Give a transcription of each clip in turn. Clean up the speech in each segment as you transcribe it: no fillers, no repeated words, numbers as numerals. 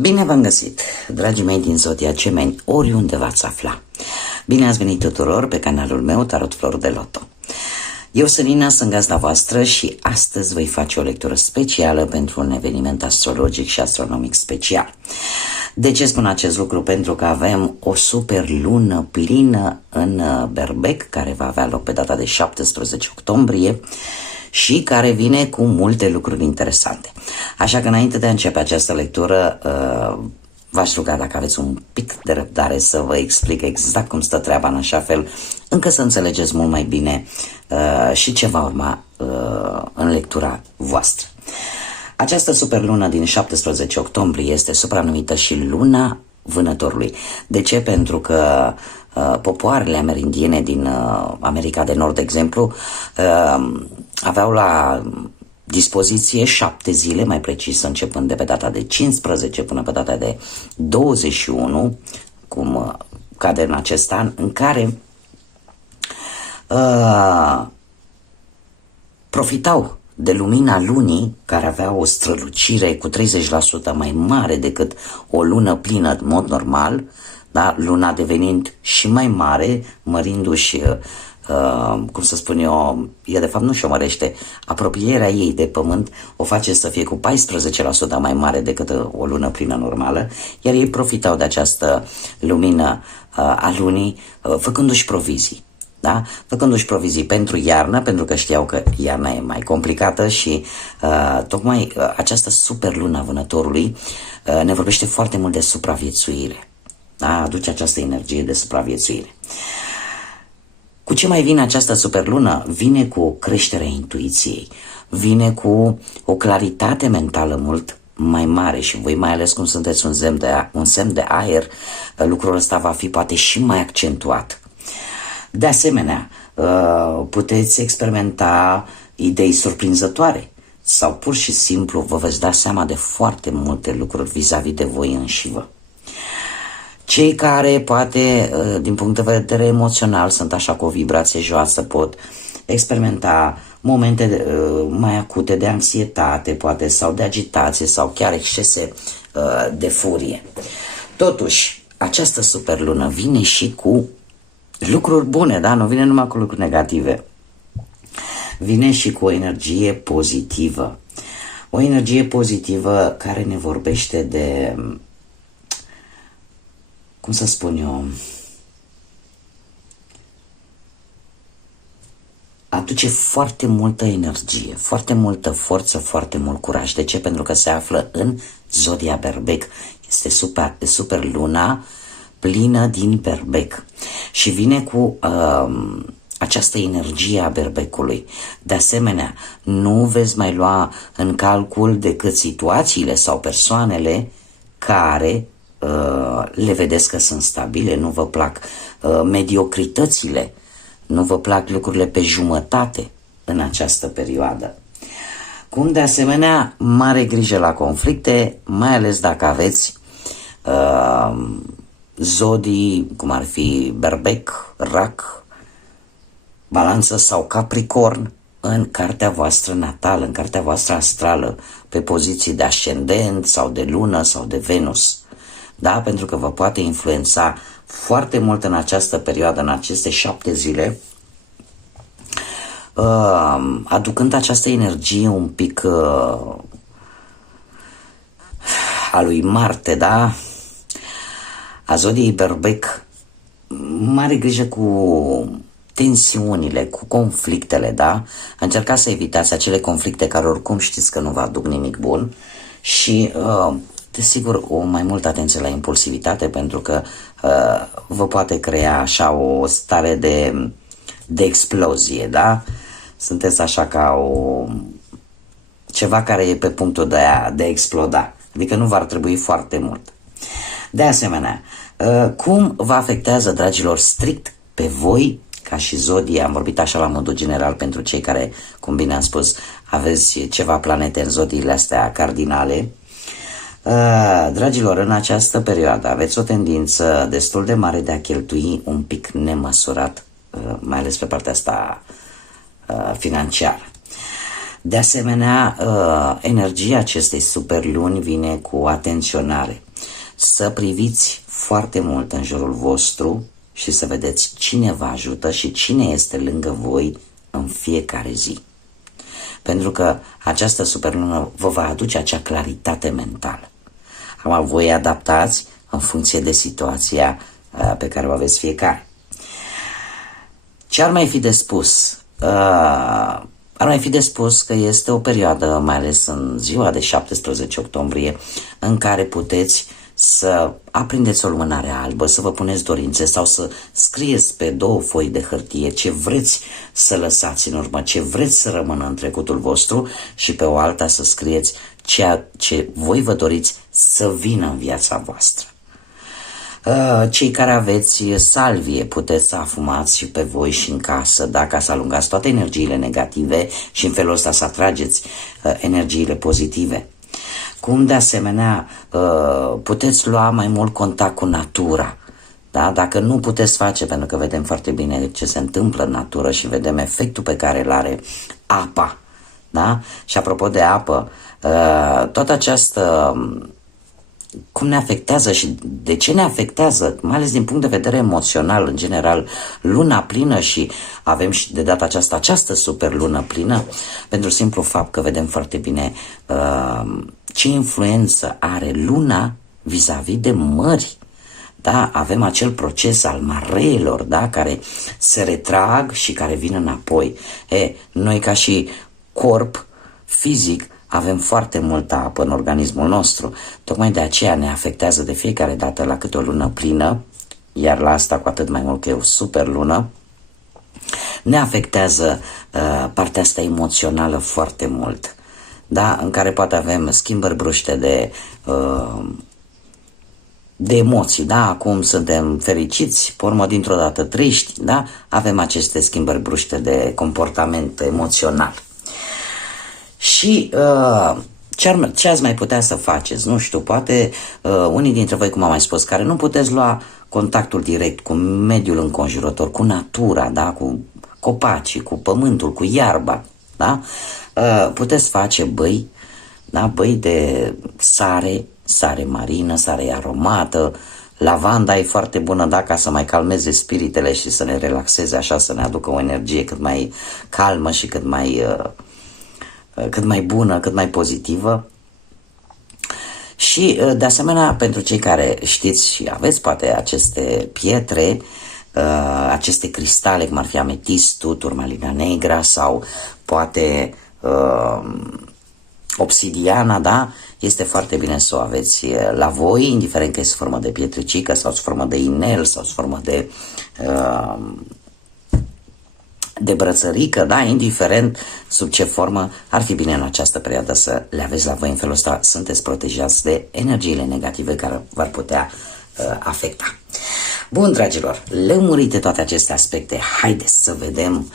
Bine v-am găsit, dragii mei din Zodia Gemeni, oriunde v-ați afla. Bine ați venit tuturor pe canalul meu Tarot Flor de Loto. Eu sunt Nina, sunt gazda voastră și astăzi voi face o lectură specială pentru un eveniment astrologic și astronomic special. De ce spun acest lucru? Pentru că avem o super lună plină în Berbec, care va avea loc pe data de 17 octombrie și care vine cu multe lucruri interesante. Așa că înainte de a începe această lectură, v-aș ruga dacă aveți un pic de răbdare să vă explic exact cum stă treaba, în așa fel încă să înțelegeți mult mai bine și ce va urma în lectura voastră. Această superlună din 17 octombrie este supranumită și luna vânătorului. De ce? Pentru că popoarele amerindiene din America de Nord, de exemplu, aveau la dispoziție 7 zile, mai precis începând de pe data de 15 până pe data de 21, cum cade în acest an, în care profitau de lumina lunii, care avea o strălucire cu 30% mai mare decât o lună plină în mod normal, da? Luna devenind și mai mare, mărindu-și, cum să spun eu, ea de fapt nu și-o mărește, apropierea ei de pământ o face să fie cu 14% mai mare decât o lună plină normală, iar ei profitau de această lumină a lunii, făcându-și provizii. Da? Făcându-și provizii pentru iarnă, pentru că știau că iarna e mai complicată și tocmai această super lună a vânătorului ne vorbește foarte mult de supraviețuire. Da? Aduce această energie de supraviețuire. Cu ce mai vine această superlună? Vine cu o creștere a intuiției, vine cu o claritate mentală mult mai mare și voi, mai ales cum sunteți un semn de aer, lucrul ăsta va fi poate și mai accentuat. De asemenea, puteți experimenta idei surprinzătoare sau pur și simplu vă veți da seama de foarte multe lucruri vis-a-vis de voi înșivă. Cei care poate, din punct de vedere emoțional, sunt așa cu o vibrație joasă, pot experimenta momente mai acute de anxietate, poate, sau de agitație, sau chiar excese de furie. Totuși, această superlună vine și cu lucruri bune, da? Nu vine numai cu lucruri negative. Vine și cu o energie pozitivă. O energie pozitivă care ne vorbește de, cum să spun eu, aduce foarte multă energie, foarte multă forță, foarte mult curaj. De ce? Pentru că se află în Zodia Berbec. Este super luna plină din Berbec și vine cu această energie a Berbecului. De asemenea, nu veți mai lua în calcul decât situațiile sau persoanele care le vedeți că sunt stabile, nu vă plac mediocritățile, nu vă plac lucrurile pe jumătate în această perioadă. Cum de asemenea, mare grijă la conflicte, mai ales dacă aveți zodii, cum ar fi Berbec, Rac, Balanță sau Capricorn în cartea voastră natală, în cartea voastră astrală, pe poziții de ascendent sau de lună sau de Venus. Da? Pentru că vă poate influența foarte mult în această perioadă, în aceste 7 zile, aducând această energie un pic a lui Marte, da? A zodiei Berbec. Mare grijă cu tensiunile, cu conflictele, da? Încercați să evitați acele conflicte care oricum știți că nu vă aduc nimic bun și, desigur, o mai multă atenție la impulsivitate, pentru că vă poate crea așa o stare de explozie, da? Sunteți așa ca ceva care e pe punctul de a exploda, adică nu v-ar trebui foarte mult. De asemenea, cum vă afectează, dragilor, strict pe voi, ca și zodie, am vorbit așa la modul general pentru cei care, cum bine am spus, aveți ceva planete în zodiile astea cardinale. Dragilor, în această perioadă aveți o tendință destul de mare de a cheltui un pic nemăsurat, mai ales pe partea asta financiară. De asemenea, energia acestei superluni vine cu atenționare. Să priviți foarte mult în jurul vostru și să vedeți cine vă ajută și cine este lângă voi în fiecare zi. Pentru că această superlună vă va aduce acea claritate mentală. Acum voi adaptați în funcție de situația pe care o aveți fiecare. Ce ar mai fi de spus? Ar mai fi de spus că este o perioadă, mai ales în ziua de 17 octombrie, în care puteți să aprindeți o lumânare albă, să vă puneți dorințe sau să scrieți pe 2 foi de hârtie ce vreți să lăsați în urmă, ce vreți să rămână în trecutul vostru și pe o alta să scrieți ceea ce voi vă doriți să vină în viața voastră. Cei care aveți salvie puteți să afumați și pe voi și în casă, ca să alungați toate energiile negative și în felul ăsta să atrageți energiile pozitive. Cum de asemenea puteți lua mai mult contact cu natura. Da? Dacă nu puteți face, pentru că vedem foarte bine ce se întâmplă în natură și vedem efectul pe care îl are apa. Da? Și apropo de apă, toată această cum ne afectează și de ce ne afectează, mai ales din punct de vedere emoțional, în general, luna plină și avem și de data această super lună plină, pentru simplu fapt că vedem foarte bine ce influență are luna vis-a-vis de mări. Da? Avem acel proces al mareelor, da? Care se retrag și care vin înapoi. Noi ca și corp fizic avem foarte multă apă în organismul nostru, tocmai de aceea ne afectează de fiecare dată la câte o lună plină, iar la asta cu atât mai mult că e o super lună, ne afectează partea asta emoțională foarte mult, da? În care poate avem schimbări bruște de emoții, da? Acum suntem fericiți, pe urmă dintr-o dată triști, da? Avem aceste schimbări bruște de comportament emoțional. Și ce ați mai putea să faceți? Nu știu, poate unii dintre voi, cum am mai spus, care nu puteți lua contactul direct cu mediul înconjurător, cu natura, da? Cu copacii, cu pământul, cu iarba, da? Puteți face băi, da? Băi de sare marină, sare aromată, lavanda e foarte bună, da? Ca să mai calmeze spiritele și să ne relaxeze așa, să ne aducă o energie cât mai calmă și cât mai bună, cât mai pozitivă. Și de asemenea, pentru cei care știți și aveți poate aceste pietre, aceste cristale, cum ar fi ametistul, turmalina negra sau poate obsidiana, da? Este foarte bine să o aveți la voi, indiferent că este sub formă de pietricică sau sub formă de inel sau sub formă de brățărică, da, indiferent sub ce formă, ar fi bine în această perioadă să le aveți la voi. În felul ăsta sunteți protejați de energiile negative care v-ar putea afecta. Bun, dragilor, lămurite toate aceste aspecte, haideți să vedem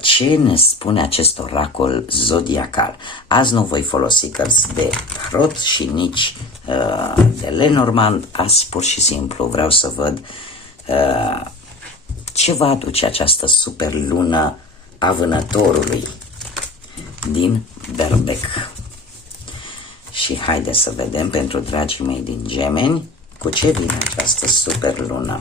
ce ne spune acest oracol zodiacal. Azi nu voi folosi cărți de tarot și nici de Lenormand, azi pur și simplu vreau să văd ce va aduce această super lună a vânătorului din Berbec. Și haideți să vedem pentru dragii mei din Gemeni cu ce vine această super lună.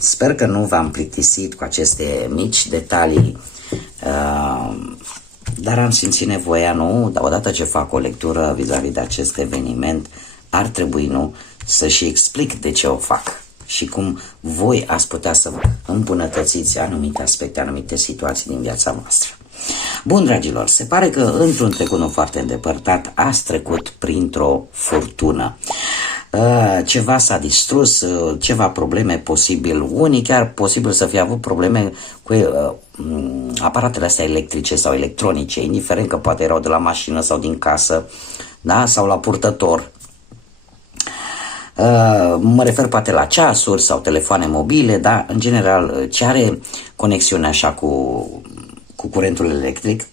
Sper că nu v-am plictisit cu aceste mici detalii, dar am simțit nevoia, nu? Dar odată ce fac o lectură vis-a-vis de acest eveniment, ar trebui, nu, să și explic de ce o fac și cum voi ați putea să îmbunătățiți anumite aspecte, anumite situații din viața voastră. Bun, dragilor, se pare că într-un trecut nu foarte îndepărtat ați trecut printr-o furtună. Ceva s-a distrus, ceva probleme posibil, unii chiar posibil să fie avut probleme cu aparatele astea electrice sau electronice, indiferent că poate erau de la mașină sau din casă, da? Sau la purtător. Mă refer poate la ceasuri sau telefoane mobile, dar în general ce are conexiune așa cu curentul electric,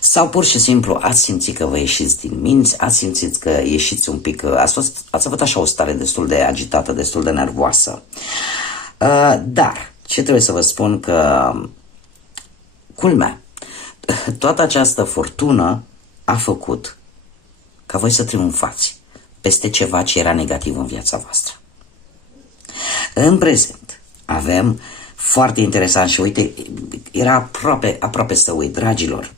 sau pur și simplu ați simțit că vă ieșiți din minți, ați simțit că ieșiți un pic, ați avut așa o stare destul de agitată, destul de nervoasă. Dar ce trebuie să vă spun că Culmea, toată această furtună a făcut ca voi să triumfați peste ceva ce era negativ în viața voastră. În prezent avem foarte interesant și uite, era aproape să uit, dragilor,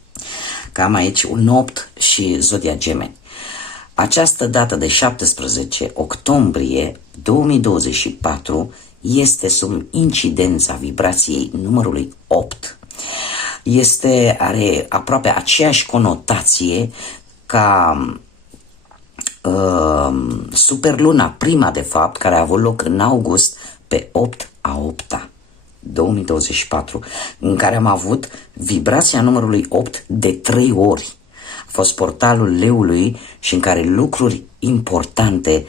că am aici un 8 și zodia Gemeni. Această dată de 17 octombrie 2024 este sub incidența vibrației numărului 8. Are aproape aceeași conotație ca superluna prima, de fapt, care a avut loc în august pe 8/8 2024, în care am avut vibrația numărului 8 de 3 ori. A fost portalul leului și în care lucruri importante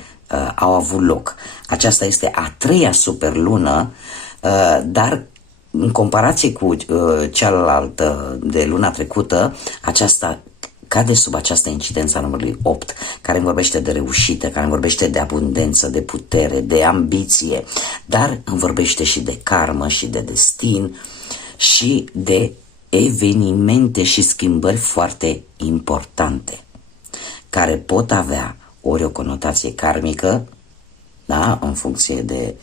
au avut loc. Aceasta este a 3-a superlună, dar în comparație cu cealaltă de luna trecută, aceasta cade sub această incidență a numărului 8, care îmi vorbește de reușită, care îmi vorbește de abundență, de putere, de ambiție, dar îmi vorbește și de karmă și de destin și de evenimente și schimbări foarte importante, care pot avea ori o conotație karmică, da, în funcție de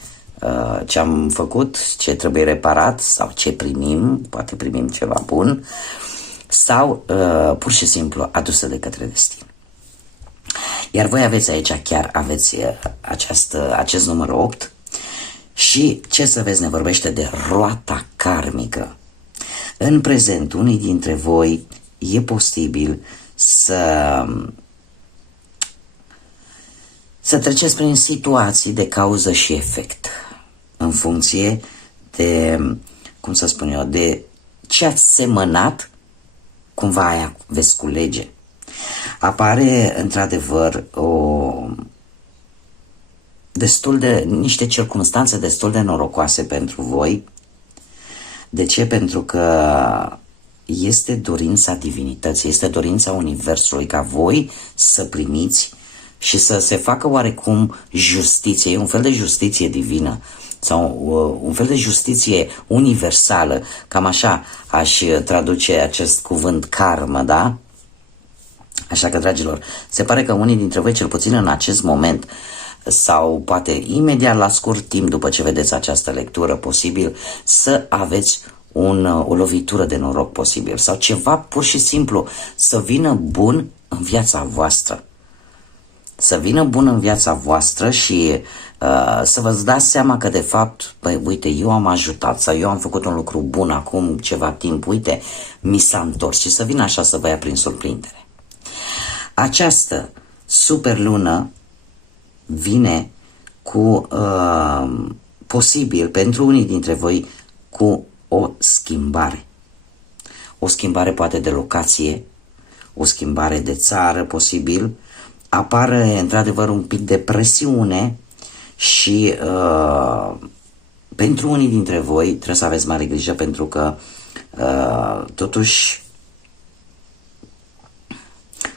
ce am făcut, ce trebuie reparat sau ce primim, poate primim ceva bun, sau pur și simplu adusă de către destin. Iar voi aveți aici, chiar aveți acest număr 8 și ce să vezi, ne vorbește de roata karmică. În prezent, unii dintre voi e posibil să treceți prin situații de cauză și efect în funcție de, cum să spun eu, de ce ați semănat, cumva aia veți culege. Apare într-adevăr niște circunstanțe destul de norocoase pentru voi. De ce? Pentru că este dorința divinității, este dorința Universului ca voi să primiți și să se facă oarecum justiție. E un fel de justiție divină sau un fel de justiție universală, cam așa aș traduce acest cuvânt karmă, da? Așa că, dragilor, se pare că unii dintre voi, cel puțin în acest moment, sau poate imediat la scurt timp după ce vedeți această lectură, posibil să aveți o lovitură de noroc posibil sau ceva pur și simplu să vină bun în viața voastră. Să vină bun în viața voastră și să vă dați seama că de fapt, băi, uite, eu am ajutat sau eu am făcut un lucru bun acum ceva timp, uite, mi s-a întors și să vină așa să vă ia prin surprindere. Această superlună vine cu, posibil, pentru unii dintre voi, cu o schimbare. O schimbare poate de locație, o schimbare de țară, posibil. Apare, într-adevăr, un pic de presiune și pentru unii dintre voi trebuie să aveți mare grijă pentru că, totuși,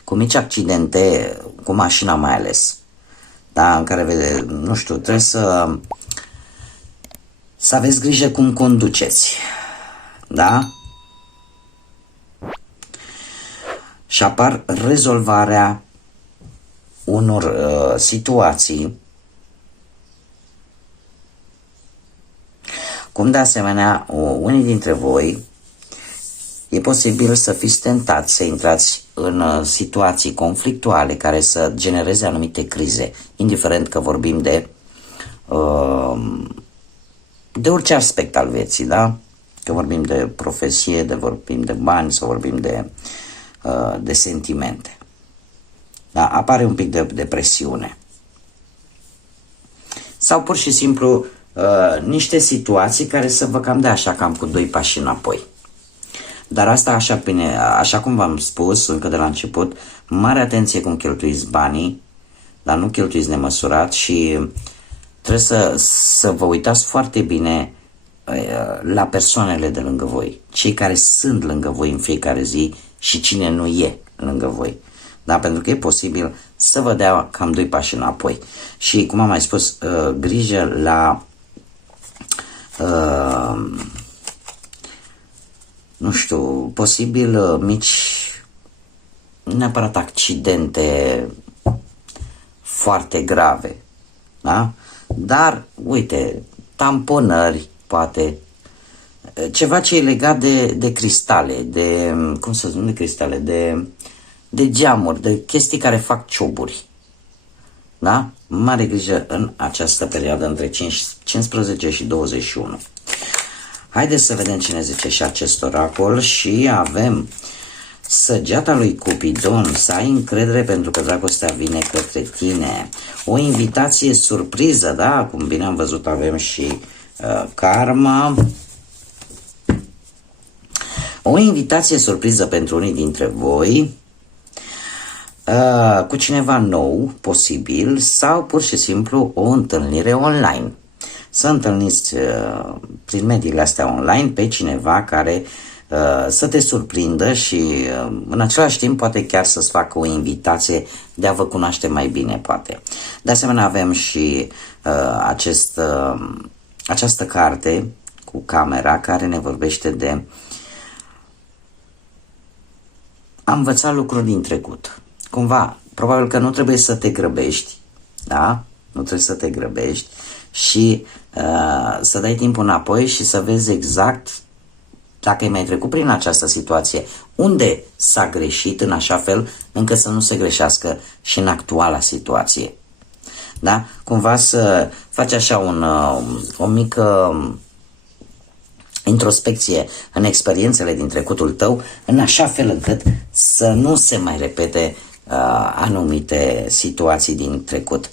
cu mici accidente, cu mașina mai ales, da, în care, nu știu, trebuie să aveți grijă cum conduceți, da? Și apar rezolvarea unor situații, cum de asemenea unii dintre voi e posibil să fiți tentați să intrați în situații conflictuale care să genereze anumite crize, indiferent că vorbim de orice aspect al vieții, da? Că vorbim de profesie, vorbim de bani sau vorbim de sentimente. Da? Apare un pic de depresiune. Sau pur și simplu niște situații care să vă cam dea așa cam cu 2 pași înapoi. Dar asta așa cum v-am spus încă de la început, mare atenție cum cheltuiți banii, dar nu cheltuiți nemăsurat și trebuie să vă uitați foarte bine la persoanele de lângă voi, cei care sunt lângă voi în fiecare zi și cine nu e lângă voi. Da? Pentru că e posibil să vă dea cam 2 pași înapoi. Și cum am mai spus, grijă la nu știu, posibil mici, nu neapărat accidente foarte grave, da? Dar, uite, tamponări, poate, ceva ce e legat de cristale, de, cum să spun, de cristale, de geamuri, de chestii care fac cioburi, da? Mare grijă în această perioadă între 15 și 21. Haideți să vedem ce ne zice și acest oracol și avem săgeata lui Cupidon, să ai încredere pentru că dragostea vine către tine. O invitație surpriză, da? Cum bine am văzut, avem și karma. O invitație surpriză pentru unii dintre voi, cu cineva nou, posibil, sau pur și simplu o întâlnire online. Să întâlniți prin mediile astea online pe cineva care să te surprindă și în același timp poate chiar să-ți facă o invitație de a vă cunoaște mai bine, poate. De asemenea avem și această carte cu camera care ne vorbește de a învăța lucruri din trecut. Cumva, probabil că nu trebuie să te grăbești, da? Nu trebuie să te grăbești și să dai timpul înapoi și să vezi exact, dacă ai mai trecut prin această situație, unde s-a greșit în așa fel încât să nu se greșească și în actuala situație. Da? Cumva să faci așa o mică introspecție în experiențele din trecutul tău, în așa fel încât să nu se mai repete anumite situații din trecut.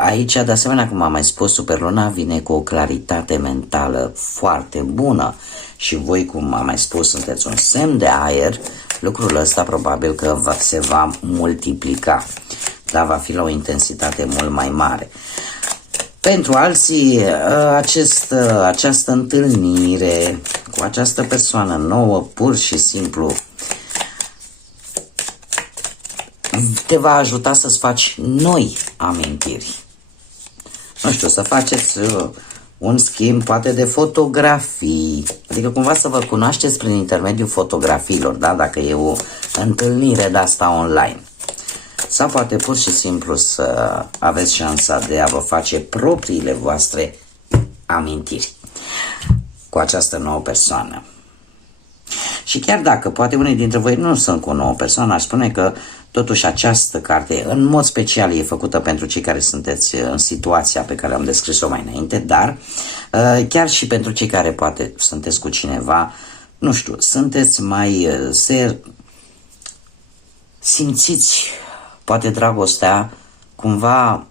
Aici, de asemenea, cum am mai spus, Superluna vine cu o claritate mentală foarte bună și voi, cum am mai spus, sunteți un semn de aer, lucrul ăsta probabil că se va multiplica, dar va fi la o intensitate mult mai mare. Pentru alții, această întâlnire cu această persoană nouă, pur și simplu, te va ajuta să-ți faci noi amintiri. Nu știu, să faceți un schimb, poate de fotografii, adică cumva să vă cunoașteți prin intermediul fotografiilor, da? Dacă e o întâlnire de asta online. Sau poate pur și simplu să aveți șansa de a vă face propriile voastre amintiri cu această nouă persoană. Și chiar dacă poate unii dintre voi nu sunt cu o nouă persoană, aș spune că totuși această carte, în mod special, e făcută pentru cei care sunteți în situația pe care am descris-o mai înainte, dar chiar și pentru cei care poate sunteți cu cineva, nu știu, sunteți mai simțiți poate dragostea cumva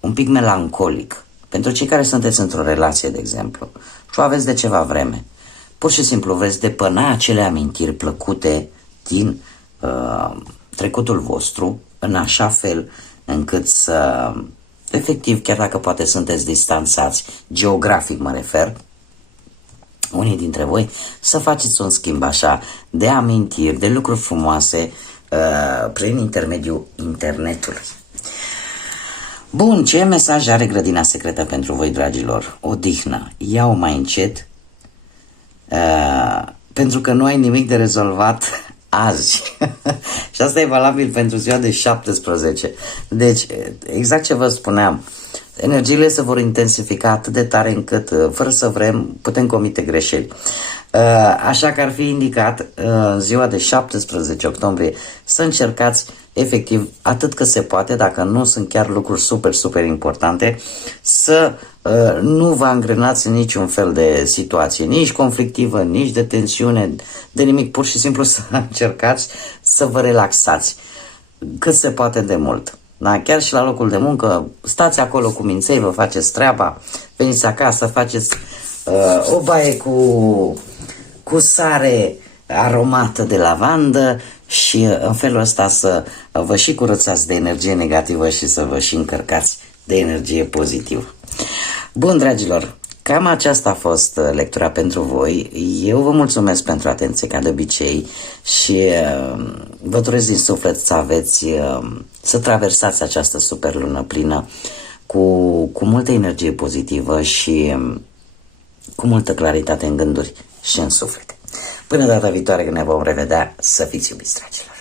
un pic melancolic. Pentru cei care sunteți într-o relație, de exemplu, și o aveți de ceva vreme, pur și simplu veți depăna acele amintiri plăcute din trecutul vostru, în așa fel încât să, efectiv, chiar dacă poate sunteți distanțați, geografic mă refer, unii dintre voi, să faceți un schimb așa de amintiri, de lucruri frumoase prin intermediul internetului. Bun, ce mesaj are grădina secretă pentru voi, dragilor? Odihnă, ia-o mai încet, pentru că nu ai nimic de rezolvat azi. Și asta e valabil pentru ziua de 17. Deci, exact ce vă spuneam, energiile se vor intensifica atât de tare încât, fără să vrem, putem comite greșeli. Așa că ar fi indicat ziua de 17 octombrie să încercați efectiv atât cât se poate, dacă nu sunt chiar lucruri super, super importante, să nu vă angrenați în niciun fel de situație, nici conflictivă, nici de tensiune, de nimic, pur și simplu să încercați să vă relaxați cât se poate de mult. Da? Chiar și la locul de muncă, stați acolo cu minței, vă faceți treaba, veniți acasă, faceți o baie cu sare aromată de lavandă și în felul ăsta să vă și curățați de energie negativă și să vă și încărcați de energie pozitivă. Bun, dragilor, cam aceasta a fost lectura pentru voi. Eu vă mulțumesc pentru atenție, ca de obicei, și vă doresc din suflet să aveți, să traversați această super lună plină cu multă energie pozitivă și cu multă claritate în gânduri și în suflete. Până data viitoare când ne vom revedea, să fiți iubiți, dragilor!